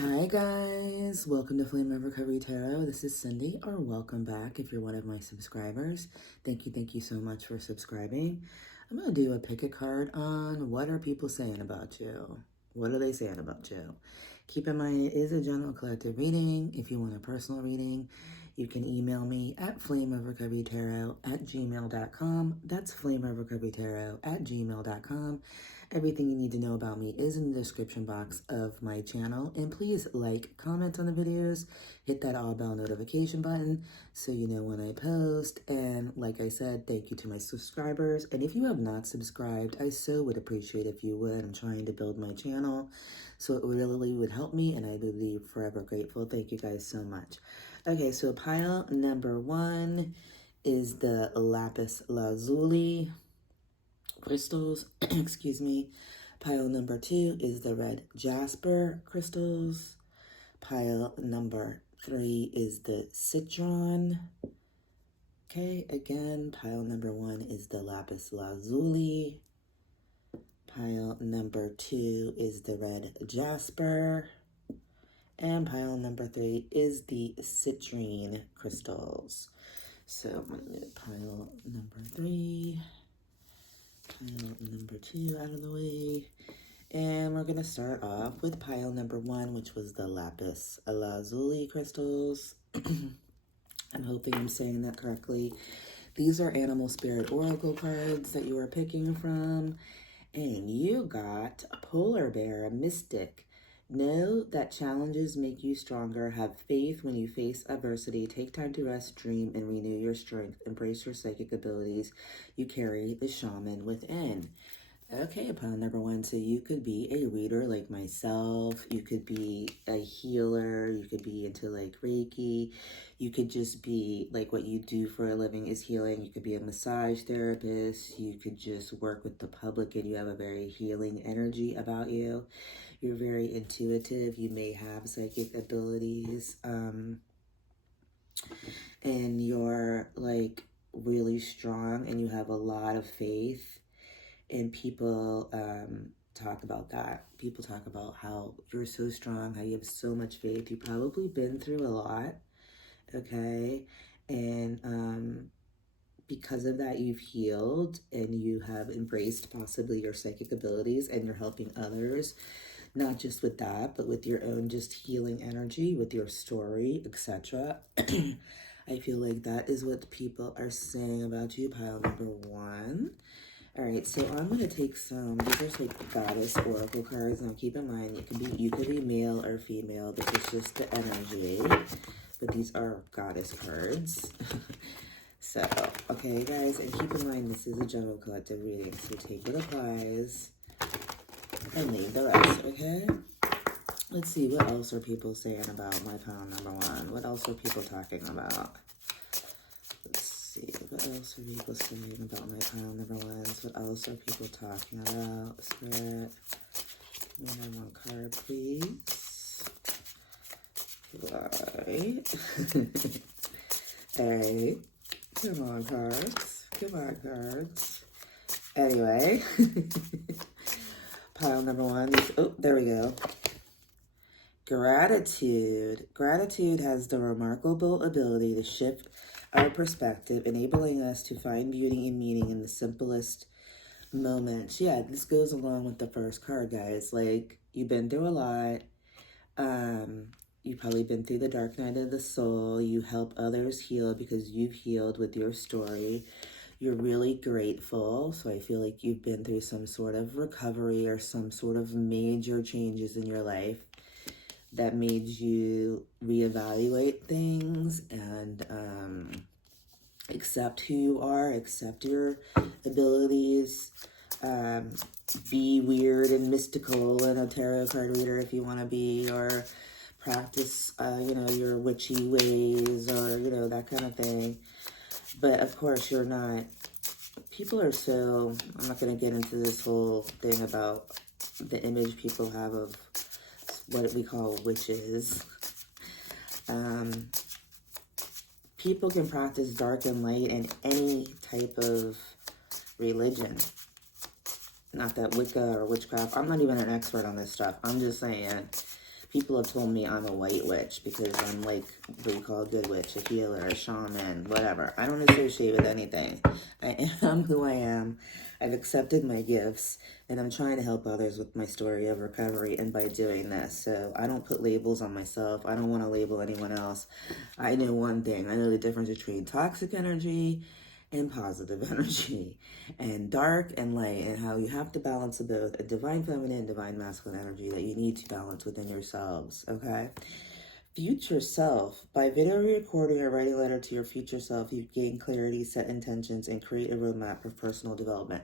Hi guys, welcome to Flame of Recovery Tarot. This is Cindy, or welcome back if you're one of my subscribers. Thank you so much for subscribing. I'm going to do a pick a card on what are people saying about you. What are they saying about you? Keep in mind, it is a general collective reading. If you want a personal reading, you can email me at flameofrecoverytarot@gmail.com. That's flameofrecoverytarot@gmail.com. Everything you need to know about me is in the description box of my channel. And please like, comment on the videos, hit that all bell notification button so you know when I post. And like I said, thank you to my subscribers. And if you have not subscribed, I so would appreciate if you would. I'm trying to build my channel, so it really would help me, and I would be forever grateful. Thank you guys so much. Okay, so pile number 1 is the lapis lazuli crystals. Excuse me. Pile number 2 is the red jasper crystals. Pile number 3 is the citron. Okay, again, pile number 1 is the lapis lazuli. Pile number 2 is the red jasper. And pile number 3 is the citrine crystals. So I'm going to get pile number 3, pile number 2 out of the way. And we're going to start off with pile number 1, which was the lapis lazuli crystals. I'm hoping I'm saying that correctly. These are animal spirit oracle cards that you are picking from. And you got a polar bear, a mystic. Know that challenges make you stronger. Have faith when you face adversity. Take time to rest, dream, and renew your strength. Embrace your psychic abilities. You carry the shaman within. Okay, pile number 1. So you could be a reader like myself. You could be a healer. You could be into like Reiki. You could just be like what you do for a living is healing. You could be a massage therapist. You could just work with the public and you have a very healing energy about you. You're very intuitive. You may have psychic abilities. And you're like really strong and you have a lot of faith. And people talk about that. People talk about how you're so strong, how you have so much faith. You've probably been through a lot, okay? And because of that, you've healed and you have embraced possibly your psychic abilities and you're helping others, not just with that, but with your own just healing energy, with your story, etc. I feel like that is what people are saying about you, pile number 1. All right, so I'm going to take some, these are like goddess oracle cards. Now keep in mind, you could be male or female. This is just the energy, but these are goddess cards. So, okay guys, and keep in mind, this is a general collective reading, so take what applies and leave the rest, okay? Let's see, what else are people saying about my pile number 1? What else are people talking about? What else are people saying about my pile number 1s? What else are people talking about? Spirit, one card, please. Right. Hey, come on, cards. Come on, cards. Anyway, pile number 1. Oh, there we go. Gratitude. Gratitude has the remarkable ability to shift our perspective, enabling us to find beauty and meaning in the simplest moments. Yeah, this goes along with the first card, guys. Like, you've been through a lot. You've probably been through the dark night of the soul. You help others heal because you've healed with your story. You're really grateful. So I feel like you've been through some sort of recovery or some sort of major changes in your life that made you reevaluate things and accept who you are, accept your abilities, be weird and mystical and a tarot card reader if you want to be, or practice, your witchy ways or, that kind of thing. But of course, you're not. People are so, I'm not going to get into this whole thing about the image people have of what we call witches. People can practice dark and light in any type of religion. Not that Wicca or witchcraft, I'm not even an expert on this stuff. I'm just saying People have told me I'm a white witch because I'm like what you call a good witch, a healer, a shaman, whatever. I don't associate with anything. I am who I am. I've accepted my gifts, and I'm trying to help others with my story of recovery and by doing this. So I don't put labels on myself. I don't want to label anyone else. I know one thing. I know the difference between toxic energy and positive energy, and dark and light, and how you have to balance both a divine feminine and divine masculine energy that you need to balance within yourselves, okay? Future self. By video recording or writing a letter to your future self, you gain clarity, set intentions, and create a roadmap for personal development.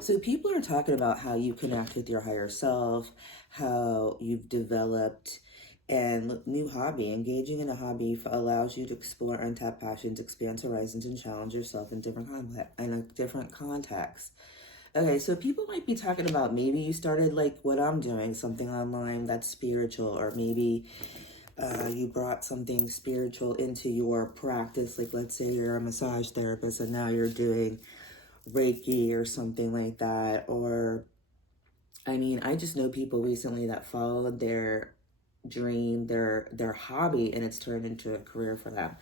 So people are talking about how you connect with your higher self, how you've developed and new hobby. Engaging in a hobby allows you to explore untapped passions, expand horizons, and challenge yourself in different contexts. Okay, so people might be talking about maybe you started like what I'm doing, something online that's spiritual, or maybe you brought something spiritual into your practice. Like, let's say you're a massage therapist and now you're doing Reiki or something like that. Or, I mean, I just know people recently that followed their dream, their hobby, and it's turned into a career for them.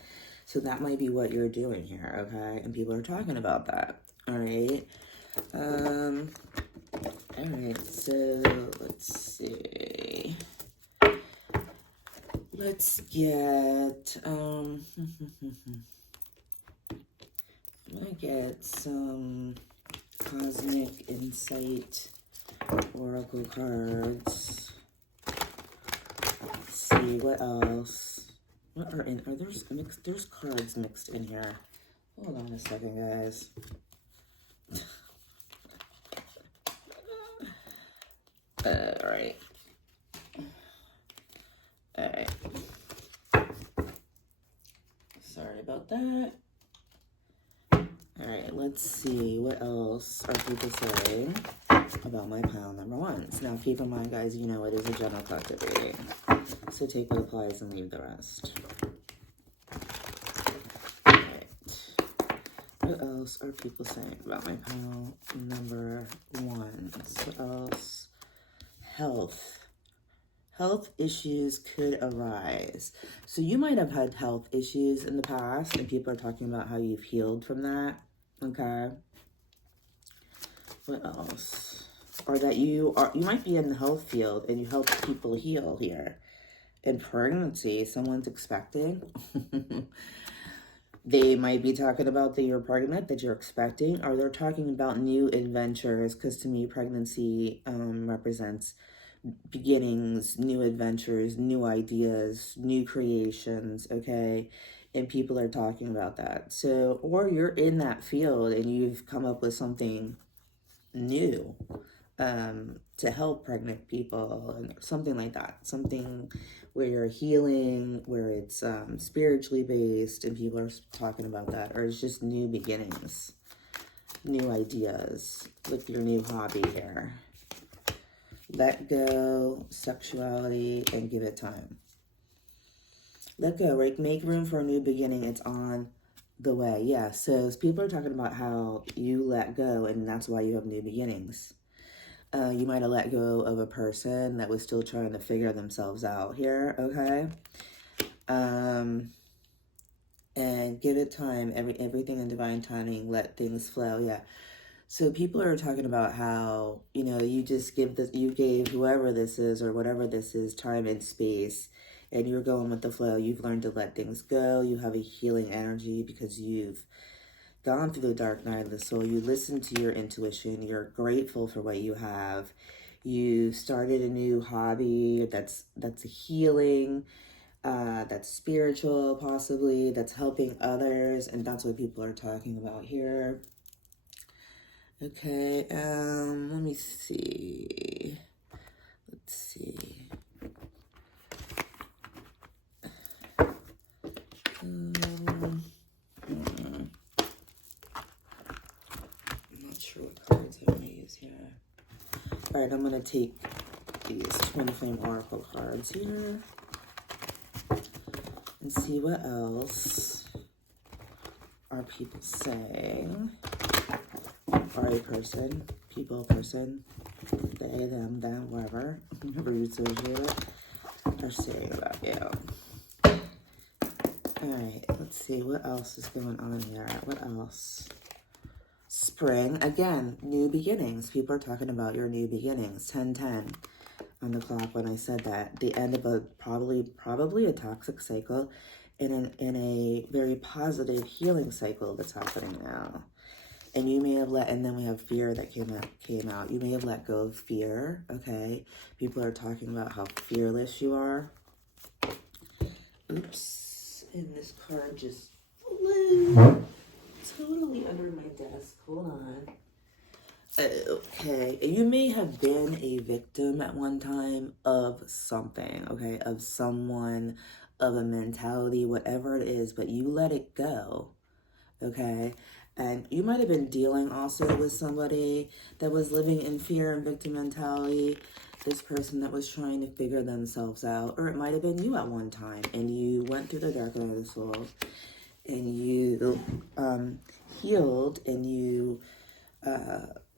So that might be what you're doing here, okay? And people are talking about that, all right? All right, so let's see. Let's get, I'm gonna get some Cosmic Insight Oracle cards. Let's see, what else? What are there's cards mixed in here. Hold on a second, guys. Alright. Alright. Sorry about that. Alright, let's see. What else are people saying about my pile number ones? Now, keep in mind, guys, you know it is a general collective reading. So take what applies and leave the rest. Alright. What else are people saying about my pile number ones? What else? Health. Health issues could arise. So you might have had health issues in the past, and people are talking about how you've healed from that. Okay. What else? Or that you might be in the health field and you help people heal here. In pregnancy, someone's expecting. They might be talking about that you're pregnant, that you're expecting, or they're talking about new adventures, because to me, pregnancy represents beginnings, new adventures, new ideas, new creations, okay? And people are talking about that. So, or you're in that field and you've come up with something new to help pregnant people, and something like that. Something where you're healing, where it's spiritually based, and people are talking about that. Or it's just new beginnings, new ideas, with your new hobby here. Let go, sexuality, and give it time. Let go, right? Make room for a new beginning. It's on the way. Yeah, so people are talking about how you let go, and that's why you have new beginnings. You might have let go of a person that was still trying to figure themselves out here, okay? And give it time. Everything in divine timing. Let things flow. Yeah. So people are talking about how, you know, you just you gave whoever this is or whatever this is time and space, and you're going with the flow. You've learned to let things go. You have a healing energy because you've gone through the dark night of the soul. You listen to your intuition. You're grateful for what you have. You started a new hobby that's healing, that's spiritual, possibly, that's helping others, and that's what people are talking about here. Okay, let me see. Let's see. I'm not sure what cards I'm going to use here. All right, I'm going to take these Twin Flame Oracle cards here and see what else are people saying. Or a person, people, person, they, them, whatever you associate it. are saying about you. Alright, let's see. What else is going on here? What else? Spring. Again, new beginnings. People are talking about your new beginnings. 10:10 on the clock when I said that. The end of a probably a toxic cycle in a very positive healing cycle that's happening now. And you may have and then we have fear that came out. You may have let go of fear, okay? People are talking about how fearless you are. Oops. And this card just flew totally under my desk. Hold on. Okay. You may have been a victim at one time of something, okay? Of someone, of a mentality, whatever it is, but you let it go, okay? And you might have been dealing also with somebody that was living in fear and victim mentality, this person that was trying to figure themselves out, or it might have been you at one time, and you went through the dark night of the soul, and you healed, and you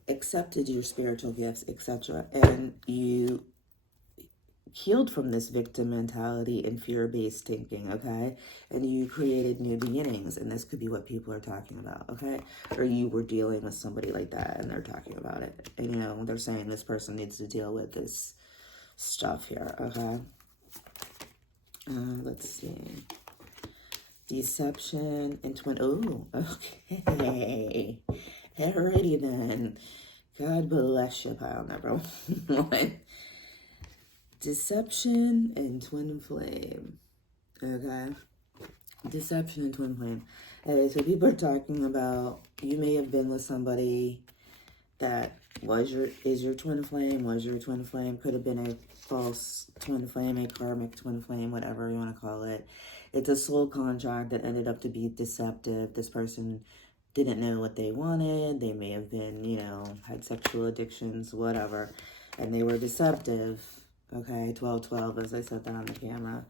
accepted your spiritual gifts, etc., and you healed from this victim mentality and fear-based thinking, okay? And you created new beginnings, and this could be what people are talking about, okay? Or you were dealing with somebody like that, and they're talking about it. And, you know, they're saying this person needs to deal with this stuff here, okay? Let's see. Deception and oh, okay. Alrighty then. God bless you, pile number one. Deception and twin flame. Okay. Deception and twin flame. Okay, so people are talking about you may have been with somebody that is your twin flame, was your twin flame, could have been a false twin flame, a karmic twin flame, whatever you want to call it. It's a soul contract that ended up to be deceptive. This person didn't know what they wanted. They may have been, you know, had sexual addictions, whatever, and they were deceptive. Okay, 12-12, as I said that on the camera.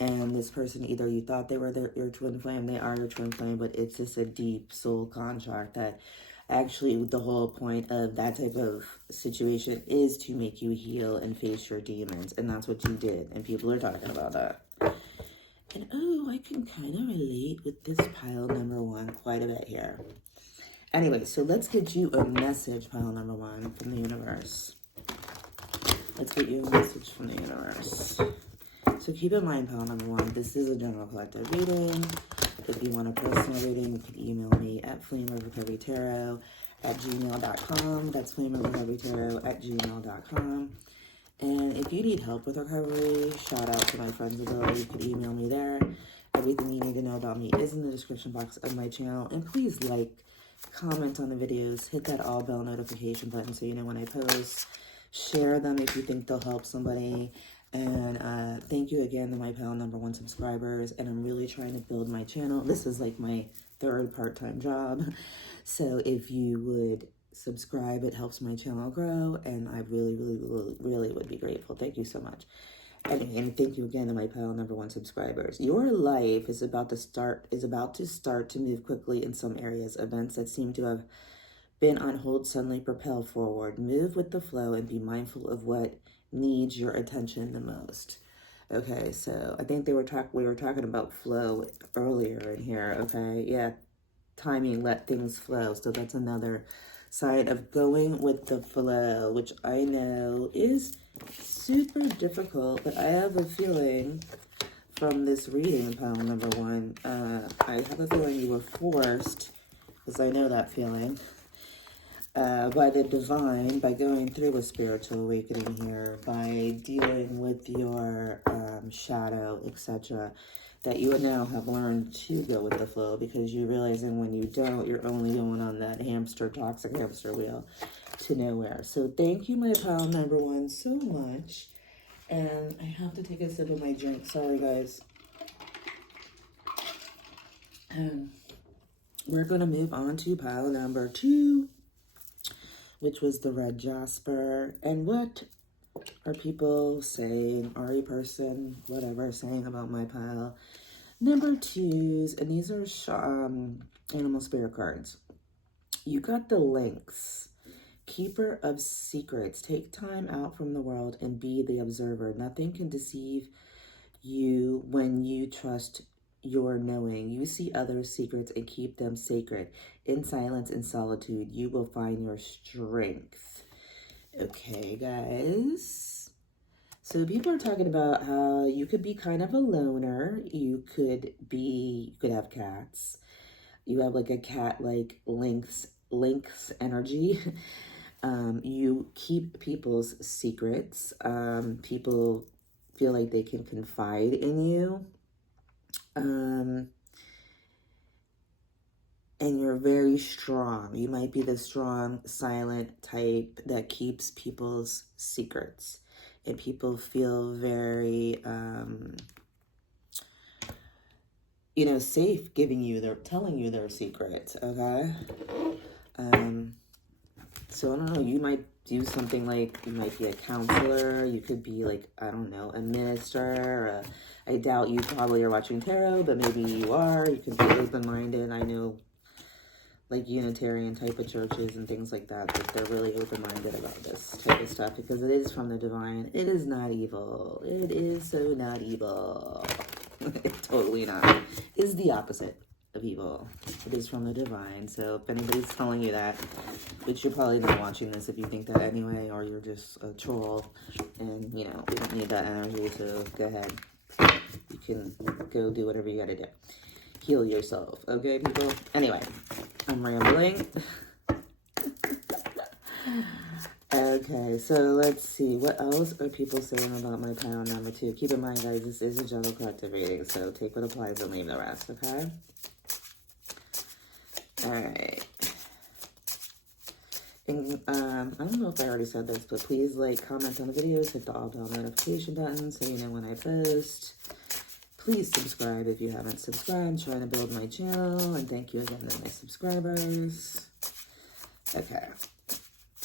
And this person, either you thought they were your twin flame, they are your twin flame, but it's just a deep soul contract that actually the whole point of that type of situation is to make you heal and face your demons. And that's what you did. And people are talking about that. And oh, I can kind of relate with this pile number one quite a bit here. Anyway, so let's get you a message, pile number one, from the universe. Let's get you a message from the universe. So keep in mind, pile number one, this is a general collective reading. If you want a personal reading, you can email me at flameoverrecoverytarot@gmail.com. That's flameoverrecoverytarot@gmail.com. And if you need help with recovery, shout out to my friends below. You can email me there. Everything you need to know about me is in the description box of my channel. And please like, comment on the videos, hit that all bell notification button so you know when I post. Share them if you think they'll help somebody. And thank you again to my pile number one subscribers. And I'm really trying to build my channel. This is like my third part-time job. So if you would subscribe, it helps my channel grow. And I really, really, really, really would be grateful. Thank you so much. And thank you again to my pile number one subscribers. Your life is about to start to move quickly in some areas. Events that seem to have been on hold suddenly propel forward. Move with the flow and be mindful of what needs your attention the most. Okay, so I think we were talking about flow earlier in here, okay? Yeah, timing, let things flow. So that's another sign of going with the flow, which I know is super difficult, but I have a feeling from this reading, pile number one, I have a feeling you were forced, because I know that feeling, by the divine, by going through a spiritual awakening here, by dealing with your shadow, etc., that you now have learned to go with the flow, because you're realizing when you don't, you're only going on that toxic hamster wheel to nowhere. So thank you, my pile number one, so much. And I have to take a sip of my drink. Sorry, guys. We're going to move on to pile number two, which was the red jasper. And what are people saying, or a person, whatever, saying about my pile number twos? And these are animal spirit cards. You got the lynx. Keeper of secrets. Take time out from the world and be the observer. Nothing can deceive you when you trust your knowing. You see others' secrets and keep them sacred. In silence and solitude, you will find your strength. Okay, guys. So people are talking about how you could be kind of a loner. You could have cats. You have like a cat like lynx energy. You keep people's secrets. People feel like they can confide in you. And you're very strong. You might be the strong, silent type that keeps people's secrets. And people feel very, safe telling you their secrets, okay? So I don't know, you might do something like, you might be a counselor, you could be like, I don't know, a minister, I doubt you probably are watching tarot, but maybe you are. You could be open-minded. I know like Unitarian type of churches and things like that they're really open-minded about this type of stuff because it is from the divine. It is not evil. It is so not evil. It's totally not. It is the opposite of evil. It is from the divine. So if anybody's telling you that, which you're probably not watching this if you think that anyway, or you're just a troll and, we don't need that energy, so go ahead. You can go do whatever you gotta do. Heal yourself, okay, people? Anyway, I'm rambling. Okay, so let's see. What else are people saying about my pile number 2? Keep in mind, guys, this is a general collective reading, so take what applies and leave the rest, okay? All right. And, I don't know if I already said this, but please like, comment on the videos, hit the all bell notification button so you know when I post. Please subscribe if you haven't subscribed. I'm trying to build my channel, and thank you again to my subscribers. Okay.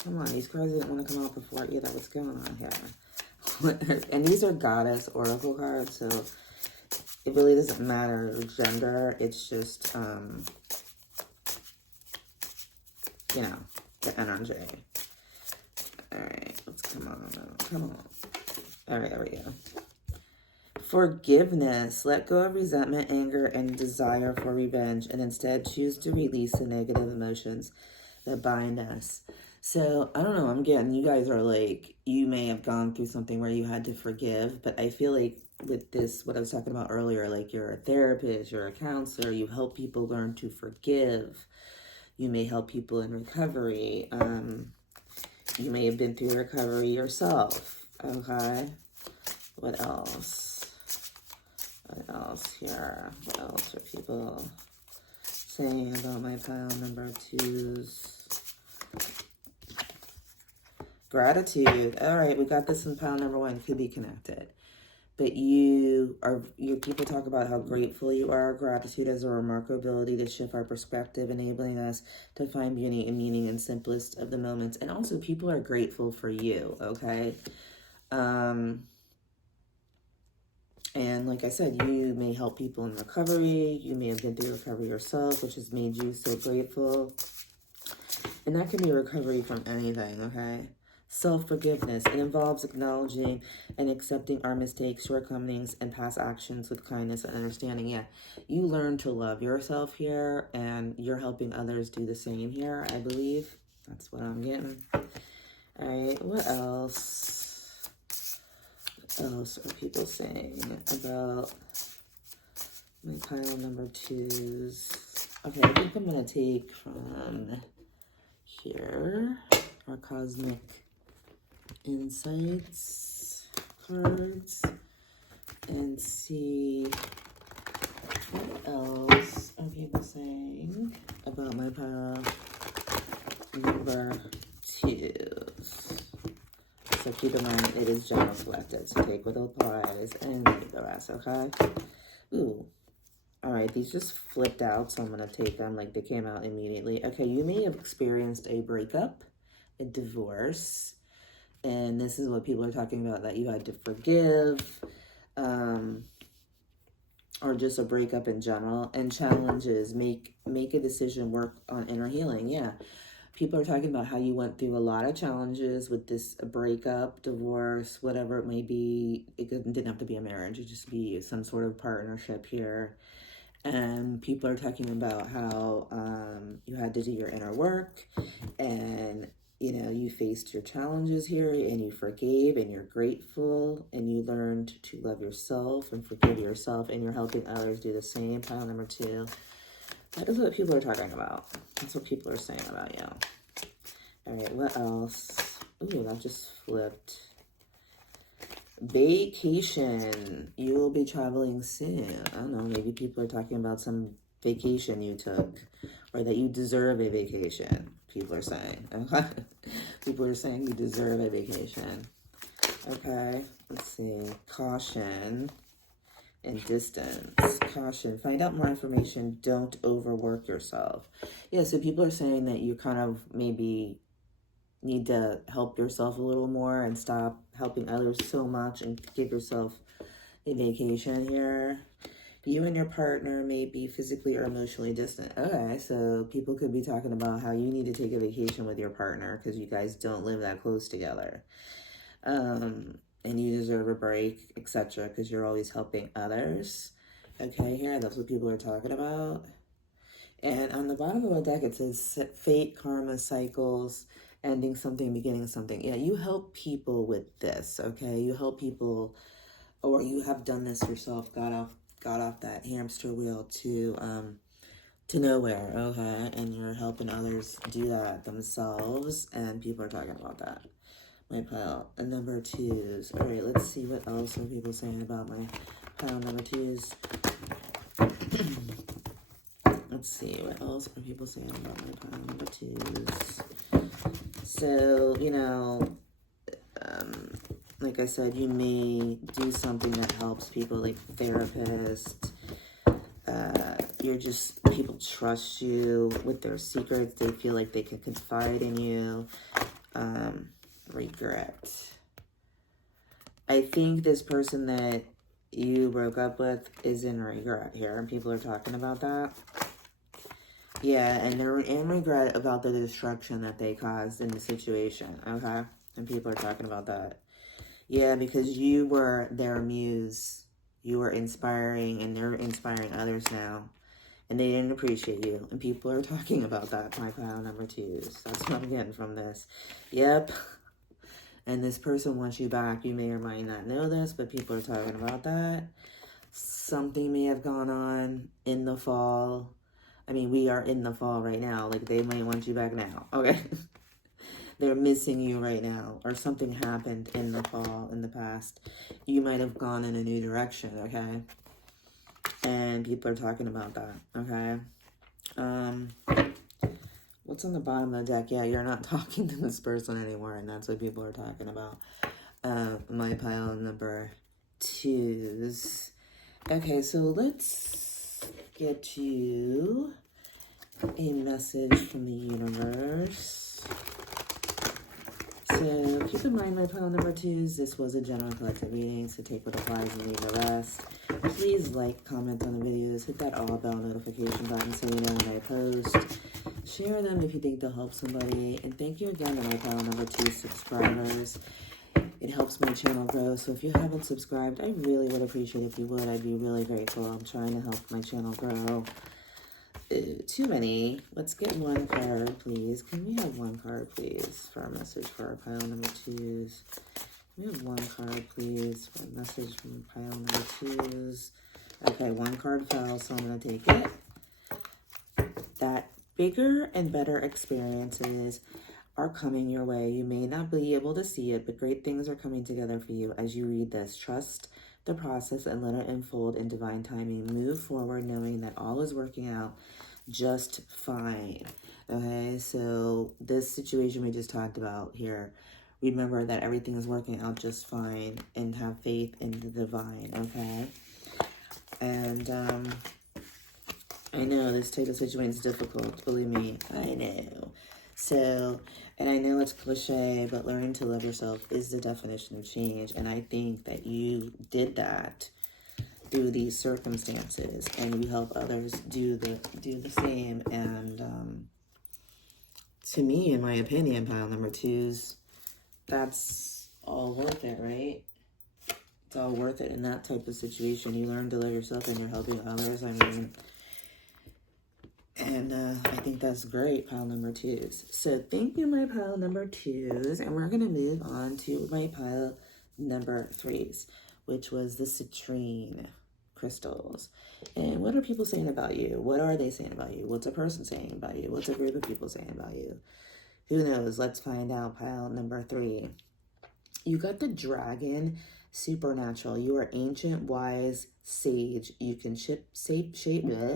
Come on, these cards didn't want to come out before either. What's going on here? And these are Goddess Oracle cards, so it really doesn't matter gender. It's just, the energy. All right, let's come on now. Come on. All right, there we go. Forgiveness. Let go of resentment, anger, and desire for revenge, and instead choose to release the negative emotions that bind us. So, I don't know, I'm getting, you guys are like, you may have gone through something where you had to forgive, but I feel like with this, what I was talking about earlier, like you're a therapist, you're a counselor, you help people learn to forgive. You may help people in recovery. You may have been through recovery yourself, okay? What else? What else here? What else are people saying about my pile number 2s? Gratitude. All right, we got this in pile number 1. Could be connected. But your people talk about how grateful you are. Gratitude has a remarkable ability to shift our perspective, enabling us to find beauty and meaning in simplest of the moments. And also, people are grateful for you, okay? And like I said, you may help people in recovery. You may have been through recovery yourself, which has made you so grateful. And that can be recovery from anything, okay? Self-forgiveness. It involves acknowledging and accepting our mistakes, shortcomings, and past actions with kindness and understanding. Yeah, you learn to love yourself here, and you're helping others do the same here, I believe. That's what I'm getting. All right, what else? What else are people saying about my pile number 2s? Okay, I think I'm going to take from here our Cosmic Insights cards and see what else are people saying about my pile number 2s. So keep in mind, it is general collective, so take what applies and leave the rest, okay? Ooh. All right, these just flipped out, so I'm going to take them like they came out immediately. Okay, you may have experienced a breakup, a divorce, and this is what people are talking about, that you had to forgive, or just a breakup in general, and challenges. Make a decision, work on inner healing. Yeah, People are talking about how you went through a lot of challenges with this breakup, divorce, whatever it may be. It didn't have to be a marriage. It just be some sort of partnership here. And people are talking about how you had to do your inner work, and you know, you faced your challenges here, and you forgave, and you're grateful, and you learned to love yourself and forgive yourself, and you're helping others do the same. Pile number 2. That is what people are talking about. That's what people are saying about you. All right, what else? Ooh, that just flipped. Vacation. You will be traveling soon. I don't know, maybe people are talking about some vacation you took, or that you deserve a vacation. People are saying. People are saying you deserve a vacation. Okay, let's see. Caution and distance. Caution. Find out more information. Don't overwork yourself. Yeah, so people are saying that you kind of maybe need to help yourself a little more and stop helping others so much and give yourself a vacation here. You and your partner may be physically or emotionally distant. Okay, so people could be talking about how you need to take a vacation with your partner because you guys don't live that close together. And you deserve a break, etc., because you're always helping others. Okay, here, that's what people are talking about. And on the bottom of the deck, it says fate, karma, cycles, ending something, beginning something. Yeah, you help people with this, okay? You help people, or you have done this yourself, got off that hamster wheel to nowhere, okay? And you're helping others do that themselves, and people are talking about that. My pile. And number 2s. All right, let's see what else are people saying about my pile number 2s. Let's see, what else are people saying about my pile number 2s? So, you know, like I said, you may do something that helps people, like therapist. You're just, people trust you with their secrets. They feel like they can confide in you. Regret. I think this person that you broke up with is in regret here, and people are talking about that. Yeah, and they're in regret about the destruction that they caused in the situation, okay? And people are talking about that. Yeah, because you were their muse. You were inspiring, and they're inspiring others now. And they didn't appreciate you. And people are talking about that, my pile number 2s. That's what I'm getting from this. Yep. And this person wants you back. You may or might not know this, but people are talking about that. Something may have gone on in the fall. I mean, we are in the fall right now. Like, they might want you back now, okay? They're missing you right now. Or something happened in the fall, in the past. You might have gone in a new direction, okay? And people are talking about that, okay? What's on the bottom of the deck? Yeah, you're not talking to this person anymore, and that's what people are talking about. My pile number 2s. Okay, so let's get you a message from the universe. So keep in mind, my pile number 2s, this was a general collective reading, so take what applies and leave the rest. Please like, comment on the videos, hit that all bell notification button so you know when I post. Share them if you think they'll help somebody. And thank you again to my pile number 2 subscribers. It helps my channel grow. So if you haven't subscribed, I really would appreciate it if you would. I'd be really grateful. I'm trying to help my channel grow. Too many. Let's get one card, please. Can we have one card, please, for a message for our pile number 2s? Can we have one card, please, for a message from pile number 2s? Okay, one card fell, so I'm going to take it. That bigger and better experiences are coming your way. You may not be able to see it, but great things are coming together for you as you read this. Trust the process and let it unfold in divine timing. Move forward knowing that all is working out just fine. Okay, so this situation we just talked about here, remember that everything is working out just fine and have faith in the divine, okay? And I know this type of situation is difficult, believe me, I know. So, and I know it's cliche, but learning to love yourself is the definition of change. And I think that you did that through these circumstances, and you help others do the same. And to me, in my opinion, pile number twos, that's all worth it, right? It's all worth it in that type of situation. You learn to love yourself and you're helping others. I mean, and I think that's great, pile number twos. So thank you, my pile number twos. And we're going to move on to my pile number threes, which was the citrine crystals. And what are people saying about you? What are they saying about you? What's a person saying about you? What's a group of people saying about you? Who knows? Let's find out, pile number three. You got the dragon supernatural. You are ancient, wise, sage. You can shapeshift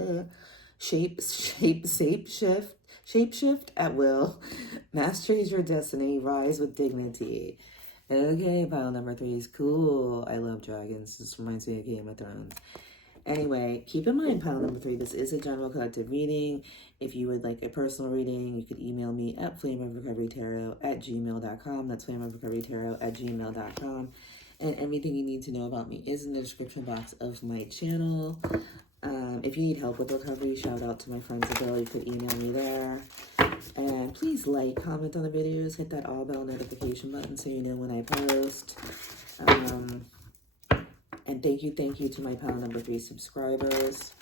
at will. Masters your destiny. Rise with dignity. Okay, pile number three is cool. I love dragons. This reminds me of Game of Thrones. Anyway, keep in mind, pile number three, this is a general collective reading. If you would like a personal reading, you could email me at flameofrecoverytarot@gmail.com. That's flameofrecoverytarot@gmail.com. And everything you need to know about me is in the description box of my channel. If you need help with recovery, shout out to my friends Bill. You could email me there. And please like, comment on the videos, hit that all bell notification button so you know when I post. And thank you to my pile number three subscribers.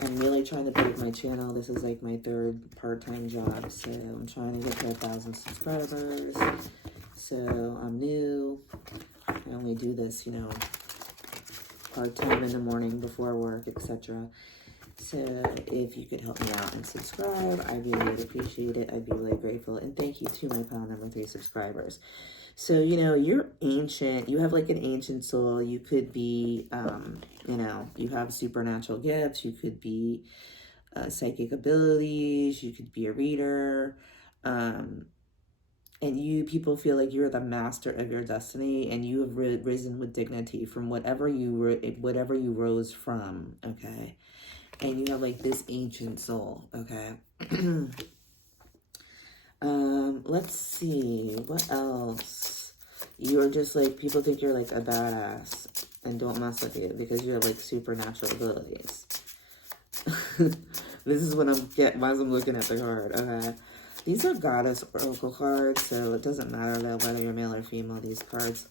I'm really trying to build my channel. This is like my third part-time job, so I'm trying to get to 1,000 subscribers. So I'm new. I only do this, you know, part-time in the morning before work, etc. So if you could help me out and subscribe, I really would appreciate it. I'd be really grateful. And thank you to my pile number three subscribers. So, you know, you're ancient. You have like an ancient soul. You could be, you know, you have supernatural gifts. You could be psychic abilities. You could be a reader. And people feel like you're the master of your destiny, and you have risen with dignity from whatever you rose from, okay? And you have like this ancient soul, okay? Let's see, what else? You're just like, people think you're like a badass and don't mess with you because you have like supernatural abilities. This is what I'm getting as I'm looking at the card, okay? These are goddess oracle cards, so it doesn't matter though whether you're male or female, these cards.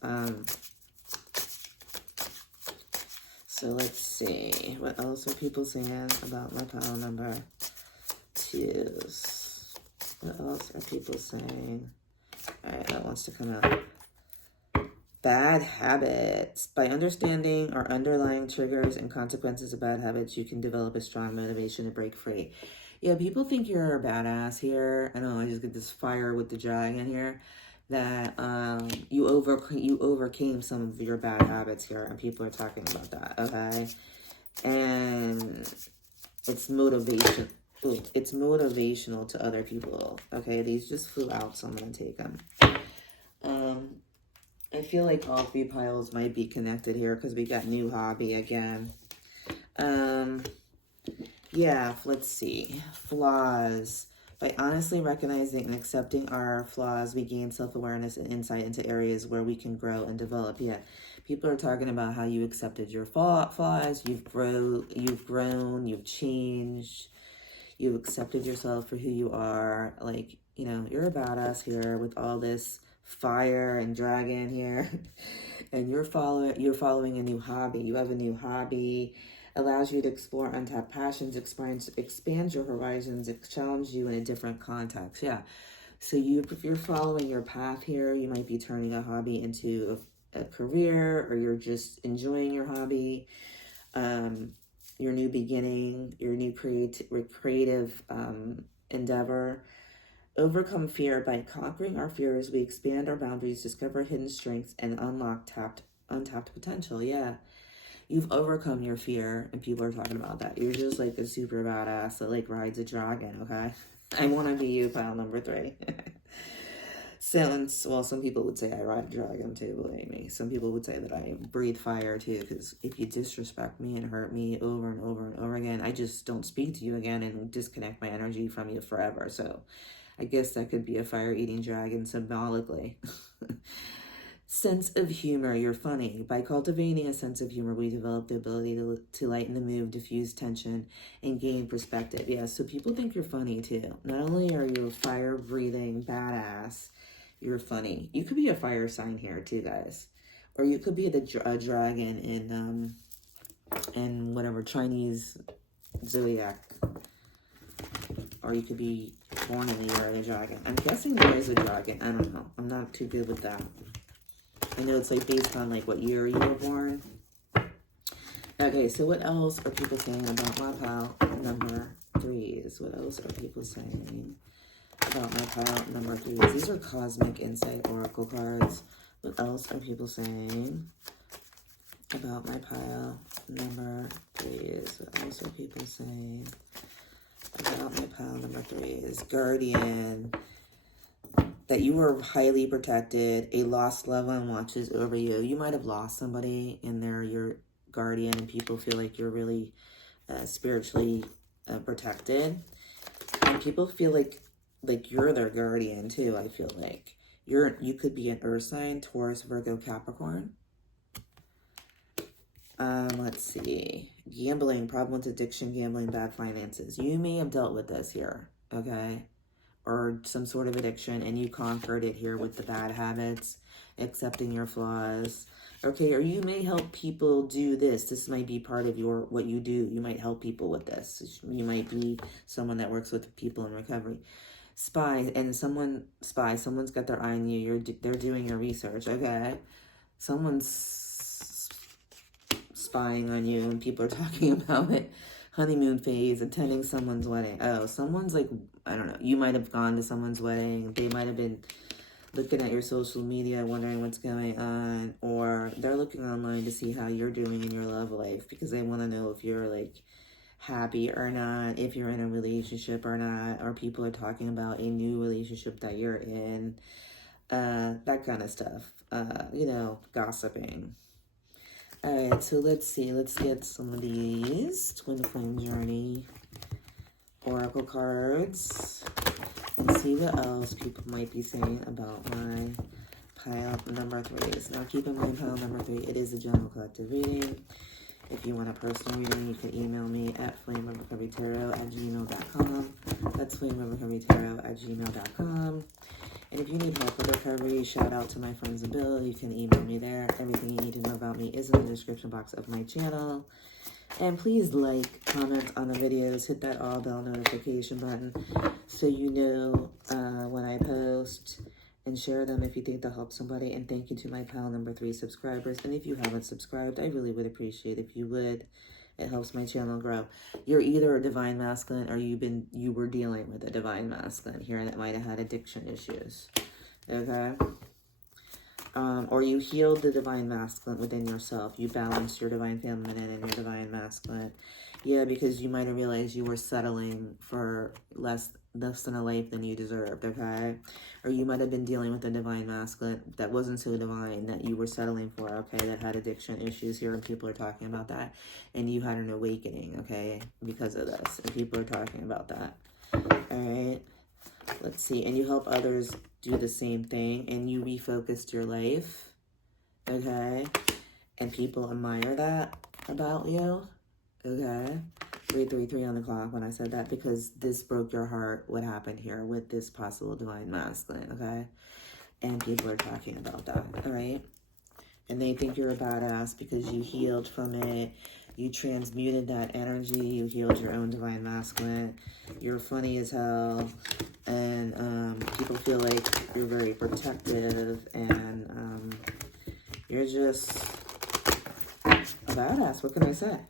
So let's see, what else are people saying about my pile number twos? What else are people saying? All right, that wants to come out. Bad habits. By understanding our underlying triggers and consequences of bad habits, you can develop a strong motivation to break free. Yeah, people think you're a badass here. I know, I just get this fire with the dragon here. That you overcame some of your bad habits here, and people are talking about that, okay? And it's motivation. Ooh, it's motivational to other people, okay? These just flew out, so I'm going to take them. I feel like all three piles might be connected here because we got new hobby again. Yeah, let's see. Flaws. By honestly recognizing and accepting our flaws, we gain self-awareness and insight into areas where we can grow and develop. Yeah, people are talking about how you accepted your flaws, you've grown, you've changed, you've accepted yourself for who you are. Like, you know, you're a badass here with all this fire and dragon here. And you're following a new hobby. You have a new hobby. Allows you to explore untapped passions, expands your horizons, it challenges you in a different context. Yeah. So if you're following your path here, you might be turning a hobby into a career, or you're just enjoying your hobby, your new beginning, your new creative endeavor. Overcome fear. By conquering our fears, we expand our boundaries, discover hidden strengths, and unlock untapped potential. Yeah. You've overcome your fear, and people are talking about that. You're just like a super badass that like rides a dragon, okay? I want to be you, pile number three. Well, some people would say I ride a dragon too, believe me. Some people would say that I breathe fire too, because if you disrespect me and hurt me over and over and over again, I just don't speak to you again and disconnect my energy from you forever. So I guess that could be a fire-eating dragon symbolically. Sense of humor. You're funny. By cultivating a sense of humor, we develop the ability to lighten the mood, diffuse tension, and gain perspective. Yeah, so people think you're funny too. Not only are you a fire-breathing badass, you're funny. You could be a fire sign here too, guys. Or you could be a dragon in whatever Chinese zodiac. Or you could be born in the year of the dragon. I'm guessing there is a dragon. I don't know. I'm not too good with that. I know it's like based on like what year you were born. Okay, so what else are people saying about my pile number 3s? What else are people saying about my pile number 3s? These are Cosmic Insight Oracle cards. What else are people saying about my pile number 3s? What else are people saying about my pile number 3s? Guardian. That you were highly protected. A lost loved one watches over you. You might have lost somebody and they're your guardian, and people feel like you're really spiritually protected. And people feel like you're their guardian too. I feel like you could be an earth sign, Taurus, Virgo, Capricorn. Let's see. Gambling, problem with addiction, gambling, bad finances. You may have dealt with this here, okay? Or some sort of addiction, and you conquered it here with the bad habits, accepting your flaws. Okay, or you may help people do this. This might be part of what you do. You might help people with this. You might be someone that works with people in recovery. Someone's got their eye on you. They're doing your research, okay? Someone's spying on you, and people are talking about it. Honeymoon phase, attending someone's wedding. Oh, someone's like, I don't know, you might have gone to someone's wedding. They might have been looking at your social media, wondering what's going on, or they're looking online to see how you're doing in your love life because they want to know if you're like happy or not, if you're in a relationship or not, or people are talking about a new relationship that you're in, that kind of stuff, you know, gossiping. All right, so let's see. Let's get some of these Twin Flame Journey Oracle cards and see what else people might be saying about my pile number 3s. Now, keep in mind, pile number 3, it is a general collective reading. If you want a personal reading, you can email me at flameofrecoverytarot@gmail.com. That's flameofrecoverytarot@gmail.com. And if you need help with recovery, shout out to my friends and Bill. You can email me there. Everything you need to know about me is in the description box of my channel. And please like, comment on the videos, hit that all bell notification button so you know when I post, and share them if you think they'll help somebody. And thank you to my pile number 3 subscribers. And if you haven't subscribed, I really would appreciate if you would. It helps my channel grow. You're either a divine masculine or you were dealing with a divine masculine here that might have had addiction issues. Okay? Or you healed the divine masculine within yourself. You balanced your divine feminine and your divine masculine. Yeah, because you might have realized you were settling for less than a life than you deserved, okay? Or you might have been dealing with a divine masculine that wasn't so divine that you were settling for, okay? That had addiction issues here, and people are talking about that. And you had an awakening, okay? Because of this, and people are talking about that. All right? Let's see. And you help others do the same thing, and you refocused your life, okay? And people admire that about you, okay? 333 on the clock when I said that, because this broke your heart, what happened here with this possible divine masculine, okay? And people are talking about that, all right? And they think you're a badass because you healed from it. You transmuted that energy. You healed your own divine masculine. You're funny as hell. And people feel like you're very protective. And you're just a badass. What can I say?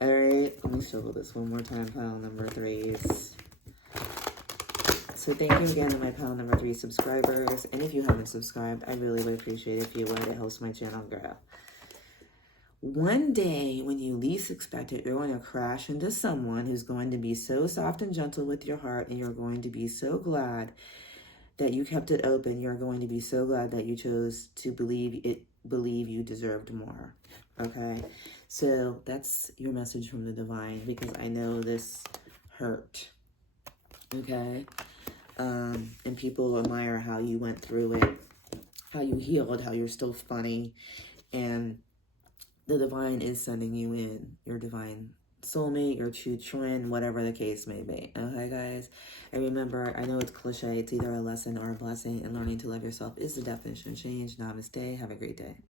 All right. Let me shuffle this one more time. Pile number 3s. So thank you again to my pile number 3 subscribers. And if you haven't subscribed, I really would appreciate it if you would. It helps my channel grow. One day, when you least expect it, you're going to crash into someone who's going to be so soft and gentle with your heart, and you're going to be so glad that you kept it open. You're going to be so glad that you chose to believe you deserved more. Okay? So that's your message from the divine, because I know this hurt. Okay? And people admire how you went through it how you healed, how you're still funny, and the divine is sending you in, your divine soulmate, your true twin, whatever the case may be. Okay, guys? And remember, I know it's cliche, it's either a lesson or a blessing, and learning to love yourself is the definition of change. Namaste. Have a great day.